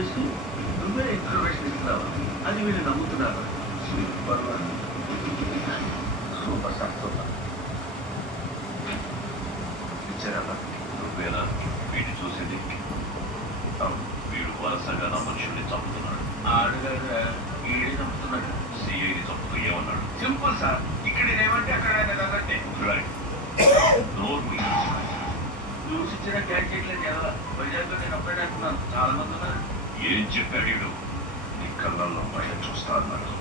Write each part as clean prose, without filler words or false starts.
వదిలేసి నువ్వే ఇన్ఫర్మేషన్ ఇస్తున్నావా? అది వీళ్ళు నమ్ముతున్నావా? Super sir super. ఇచ్చారా? నువ్వేనా వీడిని చూసింది? వీడు వరుసగా నా మనుషుల్ని చంపుతున్నాడు. ఆడుగా వీడి నమ్ముతున్నాడు. సిఐని చంపుతూ ఏమన్నాడు? సింపుల్ సార్, ఇక్కడ ఏమంటే అక్కడ కదంటే రైట్. న్యూస్ ఇచ్చిన క్యాండిడేట్లని ఎలా వైజాగ్లో నేను అప్పుడే అంటున్నాను. చాలా మంది ఉన్నారు. ఏం చెప్పాడు వీడు? నీ కళ్ళల్లో బయట చూస్తా అన్నాడు.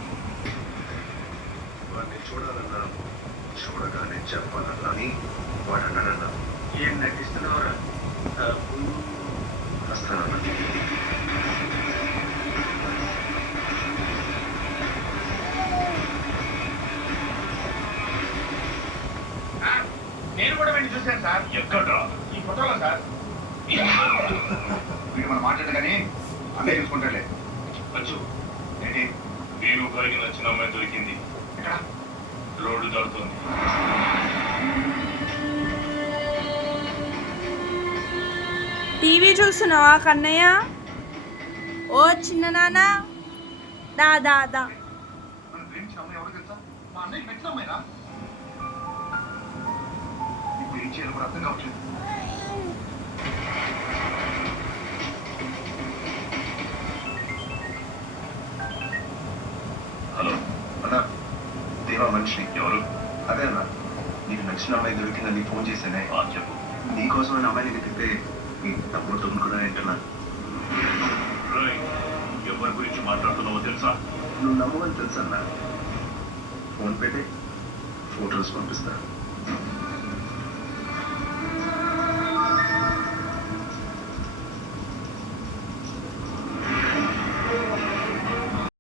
వాడిని చూడాలన్నా చూడగానే చెప్పాలని వాడు అన్నాడన్నా. ఏం నటిస్తున్నావురా? వస్తానన్నా. నేను కూడా వెళ్ళి చూశాను సార్. ఎక్కడ్రా? ఈ ఫోటోలో సార్. వీడు మనం మాట్లాడగానే అన్నీ చూసుకుంటాడే. వచ్చు. ఏంటి వీరు కలిగి నచ్చిన అమ్మాయి దొరికింది. ఎక్కడ? రోడ్డు దాడుతోంది. టీవీ చూస్తున్నావా కన్నయ్య? ఓ చిన్న నాన్న, దా దా దా. మనం ప్రేమించిన అమ్మాయి ఎవరు తెలుసా? మా అన్నయ్య పెట్టిన అమ్మాయిరా. ఇప్పుడు ఏం చేయాలో కూడా అర్థం కావట్లేదు. హలో అన్నా, దేవా మనిషిని. ఎవరు? అదే అన్నా, నీకు నచ్చిన అమ్మాయి దొరికిందని ఫోన్ చేశానే. చెప్పు. నీకోసమైన అమ్మాయిని వెతికితే నీ తమ్ముడు తొమ్ముకున్నా ఏంటన్నా? ఎవరి గురించి మాట్లాడుతున్నావో తెలుసా? నువ్వు నమ్మవని తెలుసన్నా. ఫోన్ పెట్టి ఫోటోస్ పంపిస్తా.